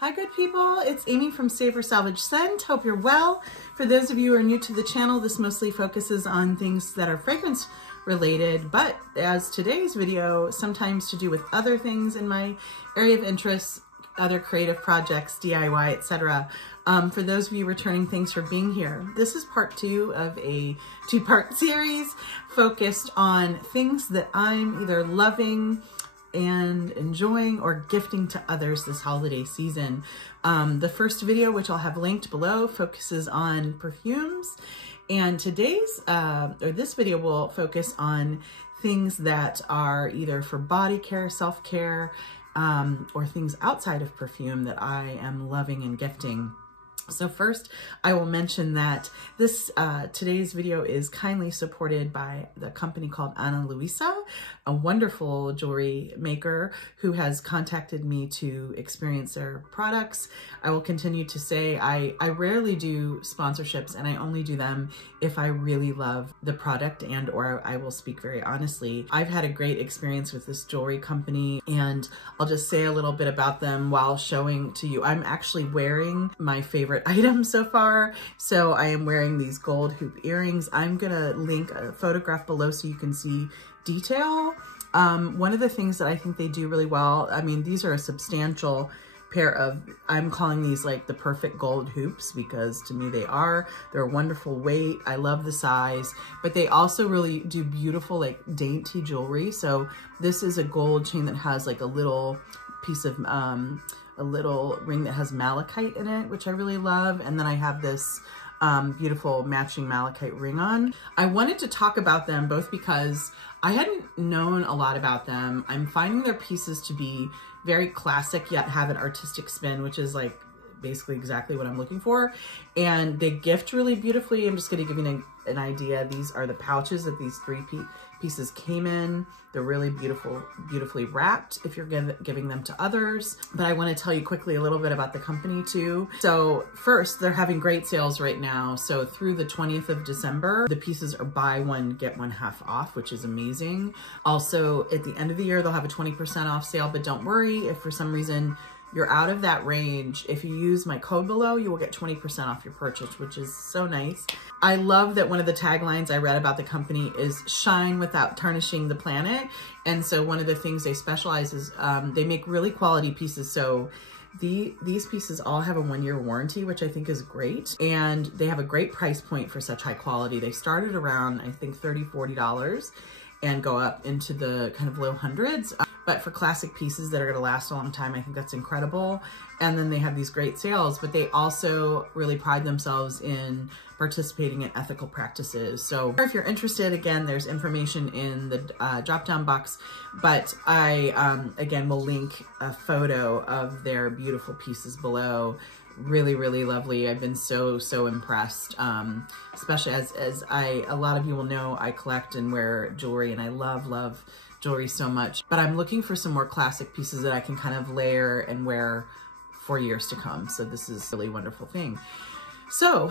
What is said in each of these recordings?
Hi good people, it's Amy from Savor, Salvage, Scent. Hope you're well. For those of you who are new to the channel, this mostly focuses on things that are fragrance related, but as today's video, sometimes to do with other things in my area of interest, other creative projects, DIY, etc. For those of you returning, thanks for being here. This is part 2 of a 2-part series focused on things that I'm either loving and enjoying or gifting to others this holiday season. The first video, which I'll have linked below, focuses on perfumes, and this video will focus on things that are either for body care, self-care, or things outside of perfume that I am loving and gifting. So first, I will mention that today's video is kindly supported by the company called Ana Luisa, a wonderful jewelry maker who has contacted me to experience their products. I will continue to say I rarely do sponsorships, and I only do them if I really love the product or I will speak very honestly. I've had a great experience with this jewelry company, and I'll just say a little bit about them while showing to you. I'm actually wearing my favorite item so far. So I am wearing these gold hoop earrings. I'm gonna link a photograph below so you can see detail. One of the things that I think they do really well, I mean, these are a substantial pair of, I'm calling these like the perfect gold hoops because to me they're a wonderful weight. I love the size, but they also really do beautiful like dainty jewelry. So this is a gold chain that has like a little piece of, a little ring that has malachite in it, which I really love. And then I have this beautiful matching malachite ring on. I wanted to talk about them both because I hadn't known a lot about them. I'm finding their pieces to be very classic yet have an artistic spin, which is like basically exactly what I'm looking for. And they gift really beautifully. I'm just going to give you an idea. These are the pouches that these 3 pieces came in. They're really beautifully wrapped if you're giving them to others. But I want to tell you quickly a little bit about the company too. So first, they're having great sales right now. So through the 20th of December, the pieces are buy one, get one half off, which is amazing. Also, at the end of the year, they'll have a 20% off sale, but don't worry if for some reason you're out of that range. If you use my code below, you will get 20% off your purchase, which is so nice. I love that one of the taglines I read about the company is shine without tarnishing the planet. And so one of the things they specialize is they make really quality pieces. So these pieces all have a 1-year warranty, which I think is great. And they have a great price point for such high quality. They started around, I think, $30, $40 and go up into the kind of low hundreds. But for classic pieces that are gonna last a long time, I think that's incredible. And then they have these great sales, but they also really pride themselves in participating in ethical practices. So if you're interested, again, there's information in the drop-down box, but I, again, will link a photo of their beautiful pieces below. Really, really lovely. I've been so impressed, especially as a lot of you will know, I collect and wear jewelry, and I love jewelry so much, but I'm looking for some more classic pieces that I can kind of layer and wear for years to come. So this is a really wonderful thing. So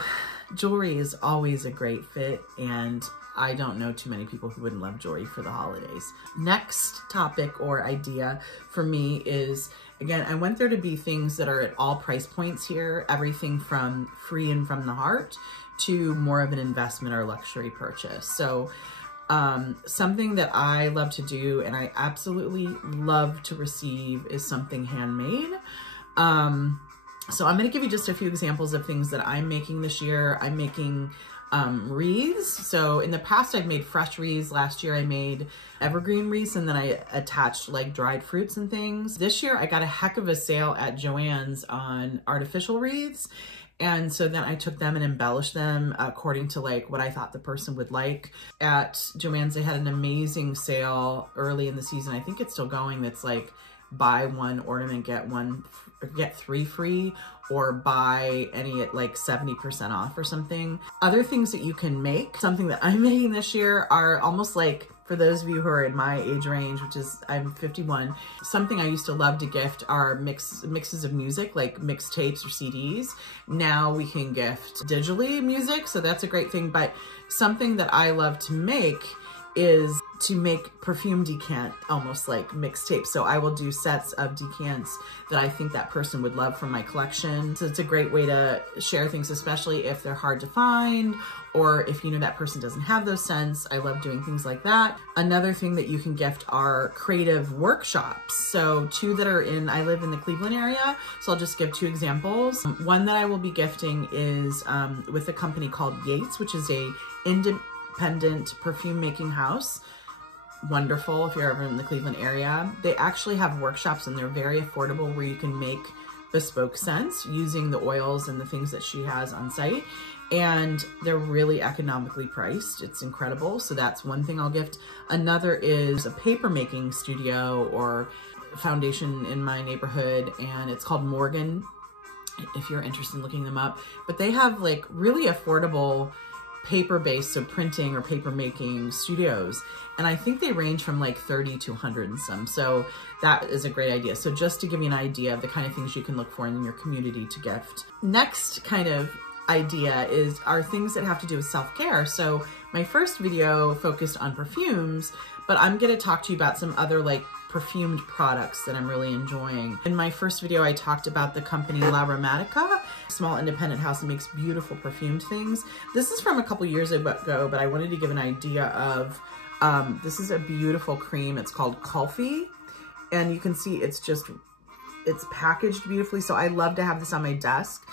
jewelry is always a great fit, and I don't know too many people who wouldn't love jewelry for the holidays. Next topic or idea for me is, again, I want there to be things that are at all price points here, everything from free and from the heart to more of an investment or luxury purchase. So something that I love to do and I absolutely love to receive is something handmade. So I'm going to give you just a few examples of things that I'm making this year. I'm making wreaths. So in the past, I've made fresh wreaths. Last year I made evergreen wreaths, and then I attached like dried fruits and things. This year I got a heck of a sale at Joann's on artificial wreaths. And so then I took them and embellished them according to like what I thought the person would like. At Joann's, they had an amazing sale early in the season. I think it's still going. That's like buy one ornament, get 3 free, or buy any at like 70% off or something. Other things that you can make, something that I'm making this year, are almost like, for those of you who are in my age range, which is, I'm 51, something I used to love to gift are mixes of music, like mixtapes or CDs. Now we can gift digitally music, so that's a great thing. But something that I love to make is to make perfume decant, almost like mixtapes. So I will do sets of decants that I think that person would love from my collection. So it's a great way to share things, especially if they're hard to find, or if you know that person doesn't have those scents. I love doing things like that. Another thing that you can gift are creative workshops. So two that are I live in the Cleveland area, so I'll just give two examples. One that I will be gifting is with a company called Yates, which is a independent perfume making house. Wonderful if you're ever in the Cleveland area. They actually have workshops and they're very affordable where you can make bespoke scents using the oils and the things that she has on site. And they're really economically priced. It's incredible. So that's one thing I'll gift. Another is a paper making studio or foundation in my neighborhood, and it's called Morgan, if you're interested in looking them up. But they have like really affordable paper-based, so printing or paper making studios. And I think they range from like 30 to 100 and some. So that is a great idea. So just to give you an idea of the kind of things you can look for in your community to gift. Next kind of idea are things that have to do with self-care. So my first video focused on perfumes, but I'm going to talk to you about some other like perfumed products that I'm really enjoying. In my first video, I talked about the company La Aromatica, a small independent house that makes beautiful perfumed things. This is from a couple years ago, but I wanted to give an idea of, this is a beautiful cream. It's called Coffee, and you can see it's packaged beautifully. So I love to have this on my desk.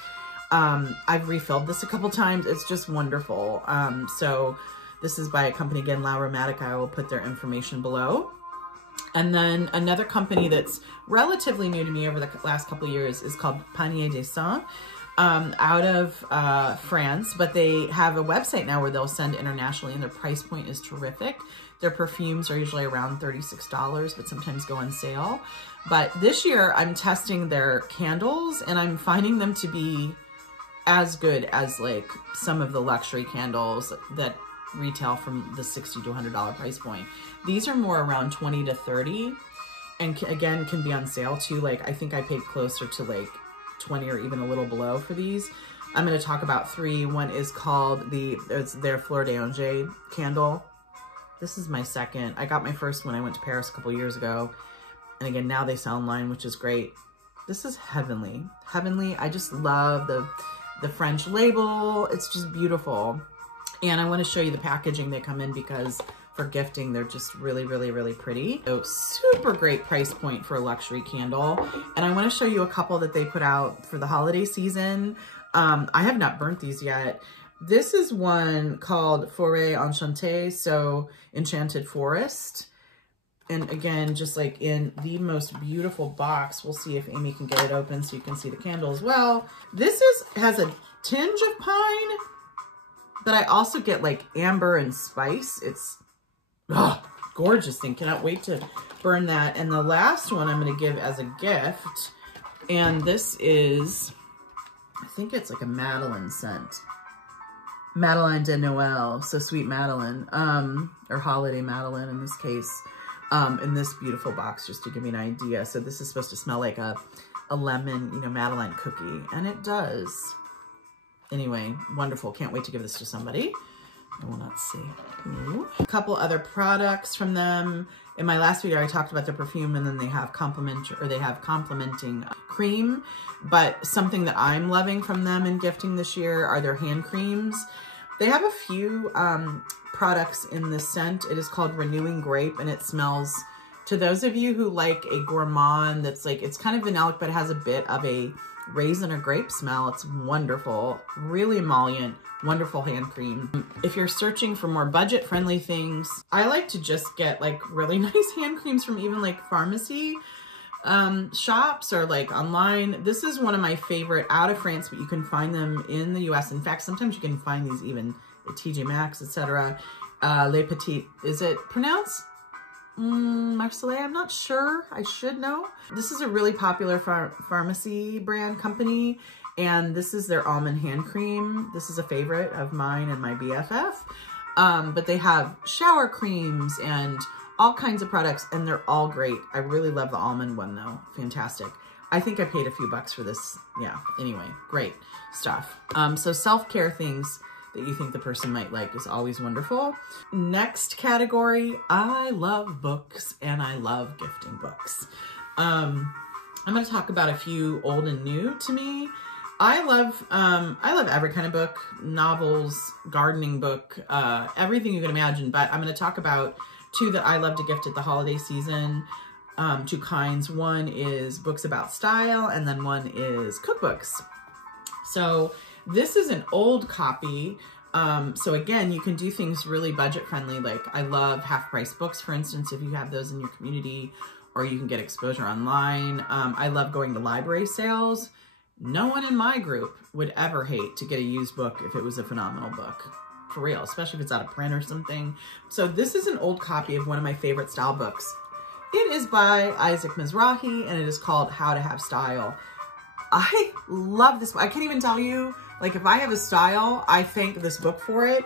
I've refilled this a couple times. It's just wonderful. So this is by a company, again, La Aromatica. I will put their information below. And then another company that's relatively new to me over the last couple of years is called Panier out of France, but they have a website now where they'll send internationally, and their price point is terrific. Their perfumes are usually around $36, but sometimes go on sale. But this year I'm testing their candles, and I'm finding them to be as good as like some of the luxury candles that retail from the $60 to $100 price point. These are more around 20 to 30, and again can be on sale too. Like I think I paid closer to like 20 or even a little below for these. I'm going to talk about three. One is called it's their Fleur d'Oranger candle. This is my second. I got my first when I went to Paris a couple years ago, and again now they sell online, which is great. This is heavenly. I just love the French label. It's just beautiful. And I want to show you the packaging they come in, because for gifting, they're just really, really, really pretty. So super great price point for a luxury candle. And I want to show you a couple that they put out for the holiday season. I have not burnt these yet. This is one called Forêt Enchantée, so Enchanted Forest. And again, just like in the most beautiful box. We'll see if Amy can get it open so you can see the candle as well. This has a tinge of pine, but I also get like amber and spice. It's gorgeous thing. Cannot wait to burn that. And the last one I'm going to give as a gift. And this is, I think it's like a Madeleine scent. Madeleine de Noël. So Sweet Madeleine, or Holiday Madeleine in this case, in this beautiful box, just to give you an idea. So this is supposed to smell like a lemon, Madeleine cookie. And it does. Anyway, wonderful. Can't wait to give this to somebody. I will not see. Ooh. A couple other products from them. In my last video, I talked about their perfume, and then they have complementing cream. But something that I'm loving from them in gifting this year are their hand creams. They have a few products in this scent. It is called Renewing Grape, and it smells, to those of you who like a gourmand that's like, it's kind of vanillic, but it has a bit of a raisin or grape smell. It's wonderful, really emollient, wonderful hand cream. If you're searching for more budget-friendly things, I like to just get like really nice hand creams from even like pharmacy shops or like online. This is one of my favorite out of France, but you can find them in the US. In fact, sometimes you can find these even at TJ Maxx, etc. Le Petit, is it pronounced Marseillais? I'm not sure. I should know. This is a really popular pharmacy brand company, and this is their almond hand cream. This is a favorite of mine and my BFF. But they have shower creams and all kinds of products, and they're all great. I really love the almond one though. Fantastic. I think I paid a few bucks for this. Yeah. Anyway, great stuff. So self-care things. that you think the person might like is always wonderful. Next category, I love books and I love gifting books. I'm going to talk about a few old and new to me. I love every kind of book, novels, gardening book, everything you can imagine, but I'm going to talk about two that I love to gift at the holiday season. Two kinds. One is books about style, and then one is cookbooks. So this is an old copy. So again, you can do things really budget friendly. Like I love half price books, for instance, if you have those in your community, or you can get exposure online. I love going to library sales. No one in my group would ever hate to get a used book if it was a phenomenal book. For real, especially if it's out of print or something. So this is an old copy of one of my favorite style books. It is by Isaac Mizrahi, and it is called How to Have Style. I love this book. I can't even tell you, like, if I have a style, I thank this book for it.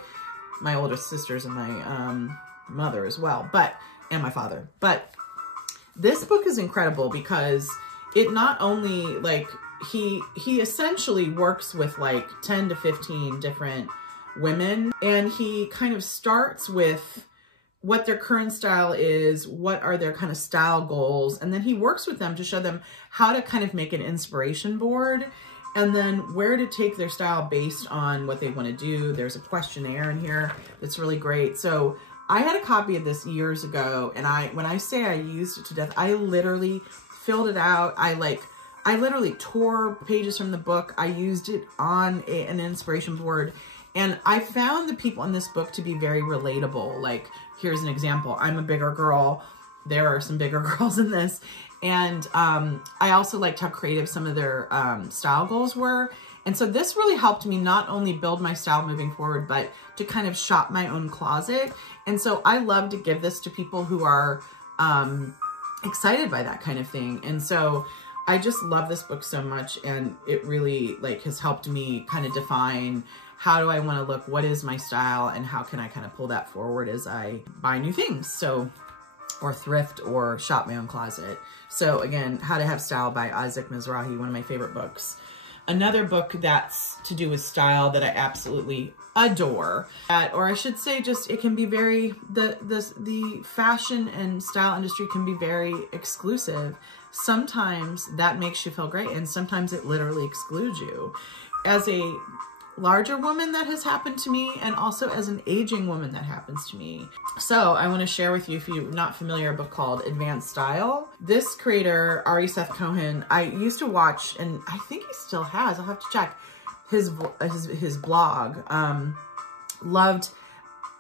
My oldest sisters and my mother as well, and my father. But this book is incredible because it not only, like, he essentially works with like 10 to 15 different women, and he kind of starts with what their current style is, what are their kind of style goals, and then he works with them to show them how to kind of make an inspiration board, and then where to take their style based on what they want to do. There's a questionnaire in here that's really great. So I had a copy of this years ago, and when I say I used it to death, I literally filled it out. I literally tore pages from the book. I used it on an inspiration board. And I found the people in this book to be very relatable. Like, here's an example. I'm a bigger girl. There are some bigger girls in this. And I also liked how creative some of their style goals were. And so this really helped me not only build my style moving forward, but to kind of shop my own closet. And so I love to give this to people who are excited by that kind of thing. And so I just love this book so much, and it really like has helped me kind of define how do I want to look, what is my style, and how can I kind of pull that forward as I buy new things. So, or thrift or shop my own closet. So again, How to Have Style by Isaac Mizrahi, one of my favorite books. Another book that's to do with style that I absolutely adore, or I should say just, it can be very, the fashion and style industry can be very exclusive. Sometimes that makes you feel great, and sometimes it literally excludes you. As a larger woman, that has happened to me, and also as an aging woman, that happens to me. So I want to share with you, if you're not familiar, a book called Advanced Style. This creator, Ari Seth Cohen, I used to watch, and I think he still has, I'll have to check, his blog. Loved,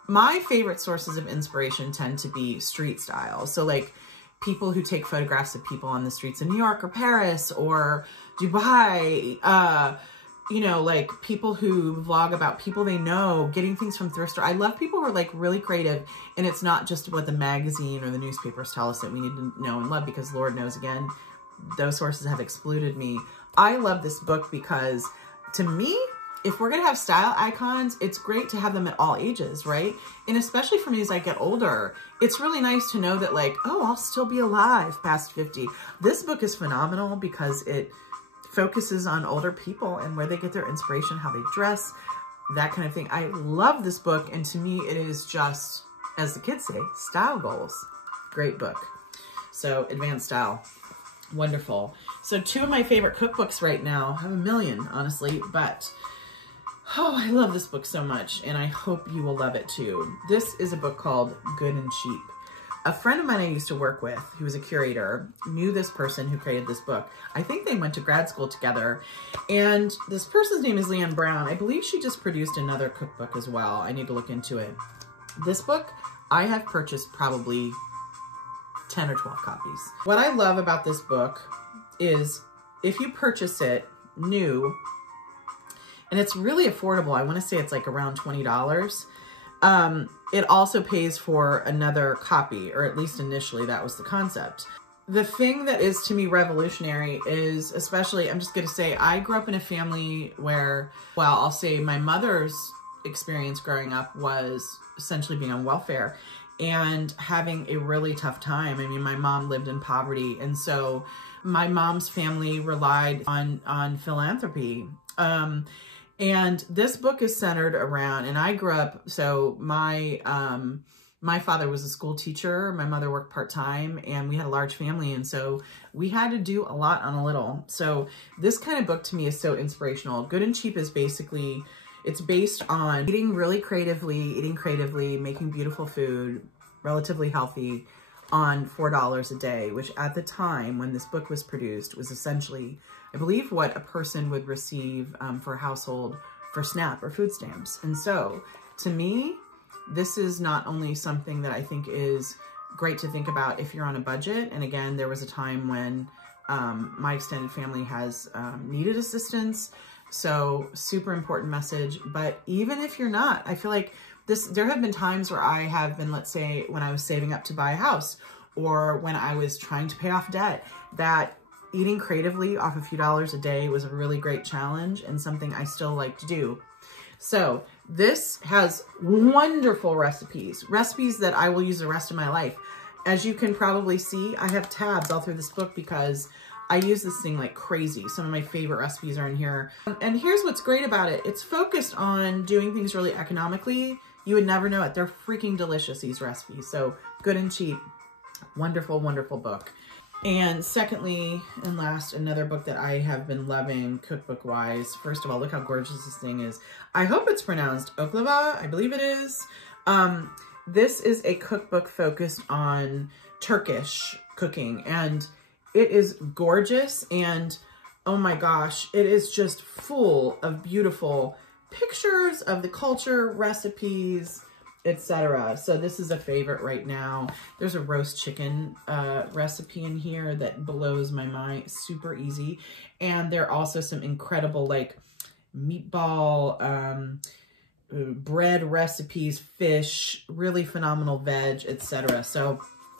my favorite sources of inspiration tend to be street style. So like people who take photographs of people on the streets of New York or Paris or Dubai, you know, like people who vlog about people they know, getting things from thrift store. I love people who are like really creative, and it's not just what the magazine or the newspapers tell us that we need to know and love, because Lord knows, again, those sources have excluded me. I love this book because to me, if we're going to have style icons, it's great to have them at all ages, right? And especially for me as I get older, it's really nice to know that like, oh, I'll still be alive past 50. This book is phenomenal because it focuses on older people and where they get their inspiration, how they dress, that kind of thing. I love this book, and to me it is just, as the kids say, style goals. Great book. So Advanced Style, wonderful. So two of my favorite cookbooks right now, I have a million honestly, but oh, I love this book so much, and I hope you will love it too. This is a book called Good and Cheap. A friend of mine I used to work with, who was a curator, knew this person who created this book. I think they went to grad school together, and this person's name is Leanne Brown. I believe she just produced another cookbook as well. I need to look into it. This book, I have purchased probably 10 or 12 copies. What I love about this book is if you purchase it new, and it's really affordable. I want to say it's like around $20. It also pays for another copy, or at least initially that was the concept. The thing that is to me revolutionary is, especially, I'm just going to say, I grew up in a family where, well, I'll say my mother's experience growing up was essentially being on welfare and having a really tough time. I mean, my mom lived in poverty, and so my mom's family relied on philanthropy. And this book is centered around, and I grew up, so my father was a school teacher, my mother worked part-time, and we had a large family, and so we had to do a lot on a little. So this kind of book to me is so inspirational. Good and Cheap is basically, it's based on eating creatively, making beautiful food, relatively healthy, on $4 a day, which at the time when this book was produced was essentially, I believe, what a person would receive for a household for SNAP or food stamps. And so to me, this is not only something that I think is great to think about if you're on a budget. And again, there was a time when my extended family has needed assistance. So super important message. But even if you're not, I feel like there have been times where I have been, let's say, when I was saving up to buy a house or when I was trying to pay off debt, that eating creatively off a few dollars a day was a really great challenge and something I still like to do. So this has wonderful recipes that I will use the rest of my life. As you can probably see, I have tabs all through this book because I use this thing like crazy. Some of my favorite recipes are in here. And here's what's great about it. It's focused on doing things really economically. You would never know it. They're freaking delicious, these recipes. So Good and Cheap, wonderful, wonderful book. And secondly and last, another book that I have been loving cookbook-wise. First of all, look how gorgeous this thing is. I hope it's pronounced Oklava. I believe it is. This is a cookbook focused on Turkish cooking, and it is gorgeous. And oh my gosh, it is just full of beautiful pictures of the culture, recipes, etc. So this is a favorite right now. There's a roast chicken recipe in here that blows my mind, super easy. And there are also some incredible like meatball, bread recipes, fish, really phenomenal veg, etc. So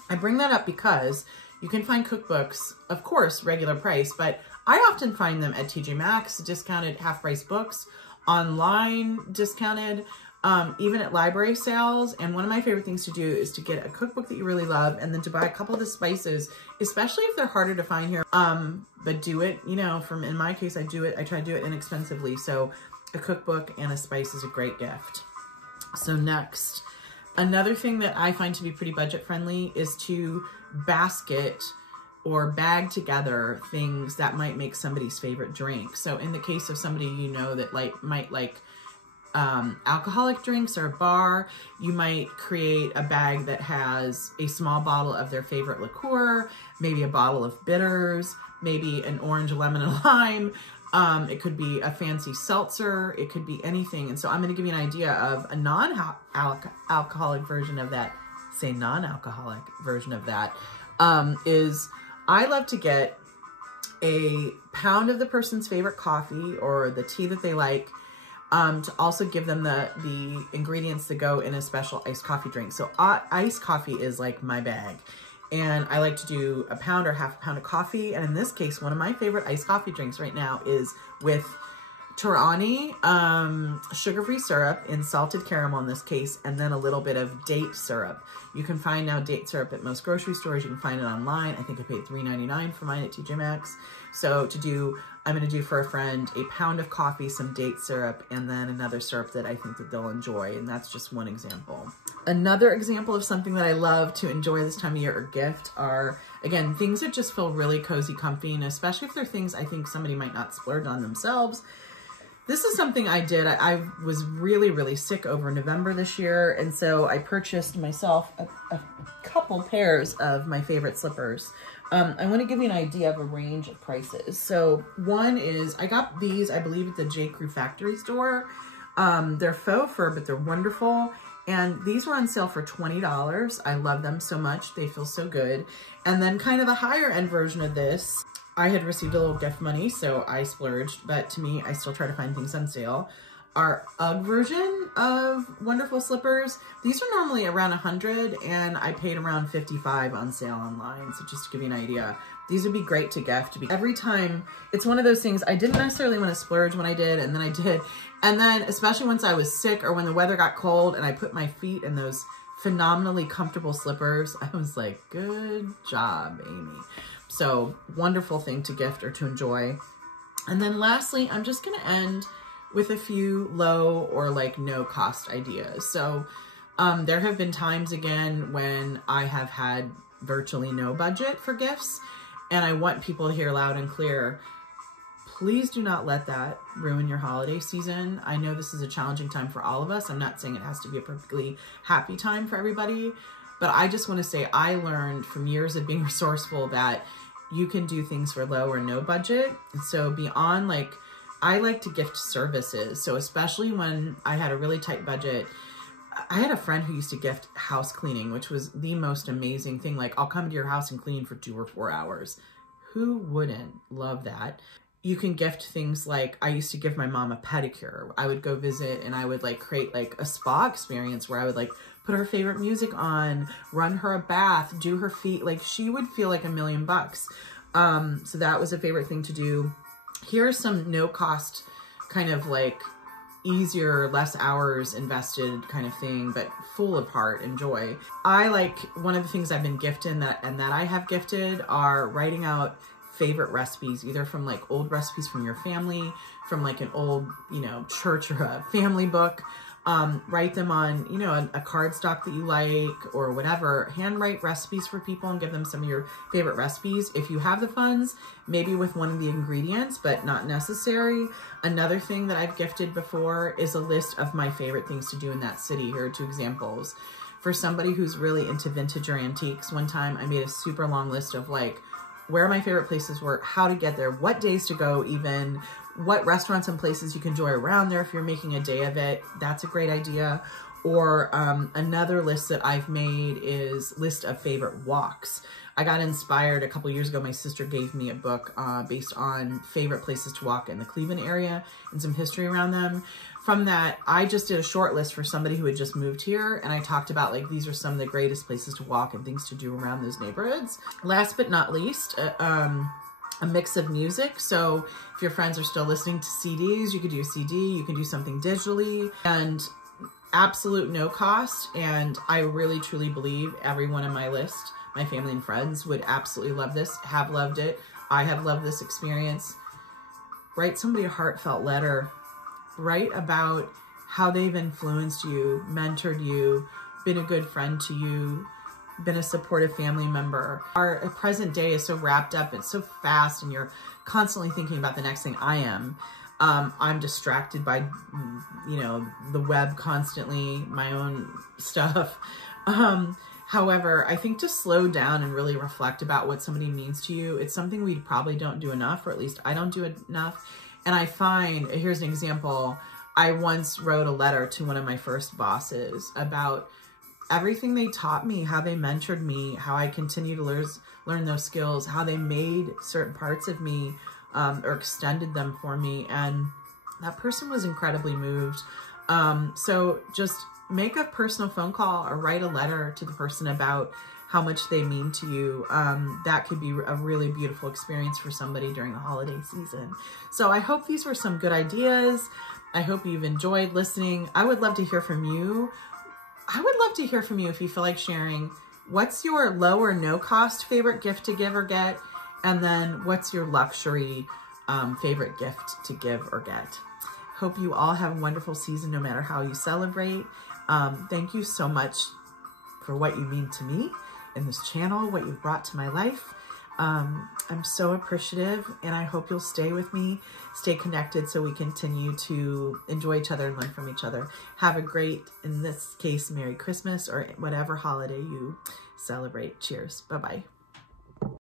I bring that up because you can find cookbooks, of course, regular price, but I often find them at TJ Maxx, discounted half-price books, online discounted, even at library sales. And one of my favorite things to do is to get a cookbook that you really love and then to buy a couple of the spices, especially if they're harder to find here. But do it, you know, in my case, I try to do it inexpensively. So a cookbook and a spice is a great gift. So next, another thing that I find to be pretty budget friendly is to basket or bag together things that might make somebody's favorite drink. So in the case of somebody you know that might like alcoholic drinks or a bar, you might create a bag that has a small bottle of their favorite liqueur, maybe a bottle of bitters, maybe an orange, lemon, and lime. It could be a fancy seltzer. It could be anything. And so I'm going to give you an idea of a non-alcoholic version of that. Say non-alcoholic version of that is I love to get a pound of the person's favorite coffee or the tea that they like, to also give them the ingredients that go in a special iced coffee drink. So iced coffee is like my bag. And I like to do a pound or half a pound of coffee. And in this case, one of my favorite iced coffee drinks right now is with Torani, sugar-free syrup in salted caramel in this case, and then a little bit of date syrup. You can find now date syrup at most grocery stores. You can find it online. I think I paid $3.99 for mine at TJ Maxx. So I'm going to do for a friend a pound of coffee, some date syrup, and then another syrup that I think that they'll enjoy. And that's just one example. Another example of something that I love to enjoy this time of year or gift are, again, things that just feel really cozy, comfy, and especially if they're things I think somebody might not splurge on themselves. This is something I did. I was really, really sick over November this year, and so I purchased myself a couple pairs of my favorite slippers. I want to give you an idea of a range of prices. So one is, I got these, I believe, at the J. Crew factory store. They're faux fur, but they're wonderful. And these were on sale for $20. I love them so much. They feel so good. And then kind of a higher end version of this, I had received a little gift money, so I splurged, but to me, I still try to find things on sale. Our UGG version of wonderful slippers, these are normally around $100, and I paid around $55 on sale online, so just to give you an idea. These would be great to gift. Every time, it's one of those things, I didn't necessarily want to splurge when I did, and then I did. And then, especially once I was sick or when the weather got cold and I put my feet in those phenomenally comfortable slippers, I was like, good job, Amy. So, wonderful thing to gift or to enjoy. And then lastly, I'm just going to end with a few low or like no cost ideas. So there have been times again when I have had virtually no budget for gifts, and I want people to hear loud and clear, please do not let that ruin your holiday season. I know this is a challenging time for all of us. I'm not saying it has to be a perfectly happy time for everybody, but I just want to say I learned from years of being resourceful that you can do things for low or no budget. So beyond, like, I like to gift services. So especially when I had a really tight budget, I had a friend who used to gift house cleaning, which was the most amazing thing. Like, I'll come to your house and clean for 2 or 4 hours. Who wouldn't love that? You can gift things like, I used to give my mom a pedicure. I would go visit and I would like create like a spa experience where I would like put her favorite music on, run her a bath, do her feet. Like, she would feel like $1,000,000. So that was a favorite thing to do. Here are some no cost kind of like easier, less hours invested kind of thing, but full of heart and joy. I like, one of the things I've been gifted that I have gifted are writing out favorite recipes, either from like old recipes from your family, from like an old, you know, church or a family book. Write them on, you know, a cardstock that you like or whatever. Handwrite recipes for people and give them some of your favorite recipes. If you have the funds, maybe with one of the ingredients, but not necessary. Another thing that I've gifted before is a list of my favorite things to do in that city. Here are 2 examples. For somebody who's really into vintage or antiques, one time I made a super long list of like, where my favorite places were, how to get there, what days to go even, what restaurants and places you can enjoy around there if you're making a day of it. That's a great idea. Or another list that I've made is list of favorite walks. I got inspired a couple years ago. My sister gave me a book based on favorite places to walk in the Cleveland area and some history around them. From that, I just did a short list for somebody who had just moved here, and I talked about like, these are some of the greatest places to walk and things to do around those neighborhoods. Last but not least, a mix of music. So if your friends are still listening to CDs, you could do a CD, you can do something digitally, and absolute no cost. And I really truly believe everyone on my list, my family and friends, would absolutely love this, have loved it. I have loved this experience. Write somebody a heartfelt letter. Write about how they've influenced you, mentored you, been a good friend to you, been a supportive family member. Our present day is so wrapped up, it's so fast, and you're constantly thinking about the next thing. I'm distracted by, you know, the web constantly, my own stuff. However, I think to slow down and really reflect about what somebody means to you, it's something we probably don't do enough, or at least I don't do it enough. And I find, here's an example, I once wrote a letter to one of my first bosses about everything they taught me, how they mentored me, how I continue to learn those skills, how they made certain parts of me or extended them for me. And that person was incredibly moved. So just make a personal phone call or write a letter to the person about how much they mean to you. That could be a really beautiful experience for somebody during the holiday season. So I hope these were some good ideas. I hope you've enjoyed listening. I would love to hear from you. I would love to hear from you if you feel like sharing. What's your low or no cost favorite gift to give or get? And then what's your luxury favorite gift to give or get? Hope you all have a wonderful season no matter how you celebrate. Thank you so much for what you mean to me in this channel, what you've brought to my life. I'm so appreciative, and I hope you'll stay with me, stay connected so we continue to enjoy each other and learn from each other. Have a great, in this case, Merry Christmas or whatever holiday you celebrate. Cheers. Bye-bye.